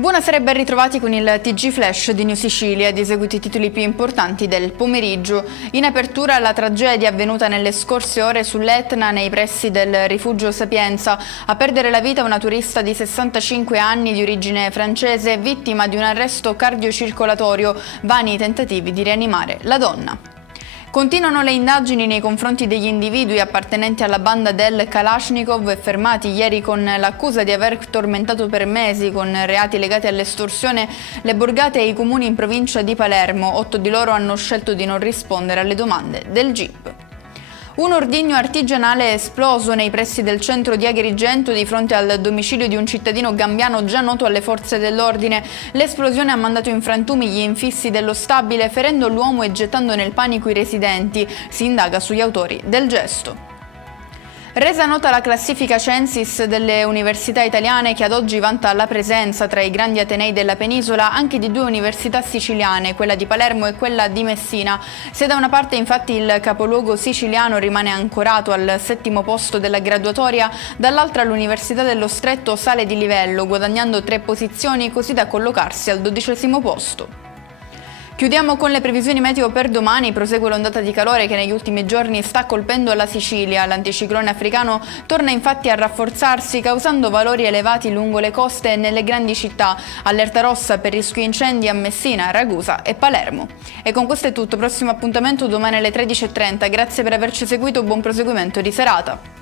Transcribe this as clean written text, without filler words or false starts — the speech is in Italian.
Buonasera e ben ritrovati con il TG Flash di New Sicilia ed eseguiti i titoli più importanti del pomeriggio. In apertura la tragedia avvenuta nelle scorse ore sull'Etna nei pressi del rifugio Sapienza. A perdere la vita una turista di 65 anni di origine francese, vittima di un arresto cardiocircolatorio, vani tentativi di rianimare la donna. Continuano le indagini nei confronti degli individui appartenenti alla banda del Kalashnikov, fermati ieri con l'accusa di aver tormentato per mesi con reati legati all'estorsione le borgate e i comuni in provincia di Palermo. 8 di loro hanno scelto di non rispondere alle domande del GIP. Un ordigno artigianale è esploso nei pressi del centro di Agrigento di fronte al domicilio di un cittadino gambiano già noto alle forze dell'ordine. L'esplosione ha mandato in frantumi gli infissi dello stabile, ferendo l'uomo e gettando nel panico i residenti. Si indaga sugli autori del gesto. Resa nota la classifica Censis delle università italiane, che ad oggi vanta la presenza tra i grandi atenei della penisola anche di 2 università siciliane, quella di Palermo e quella di Messina. Se da una parte infatti il capoluogo siciliano rimane ancorato al 7° posto della graduatoria, dall'altra l'Università dello Stretto sale di livello, guadagnando 3 posizioni così da collocarsi al 12° posto. Chiudiamo con le previsioni meteo per domani. Prosegue l'ondata di calore che negli ultimi giorni sta colpendo la Sicilia. L'anticiclone africano torna infatti a rafforzarsi, causando valori elevati lungo le coste e nelle grandi città. Allerta rossa per rischio incendi a Messina, Ragusa e Palermo. E con questo è tutto. Prossimo appuntamento domani alle 13:30. Grazie per averci seguito, buon proseguimento di serata.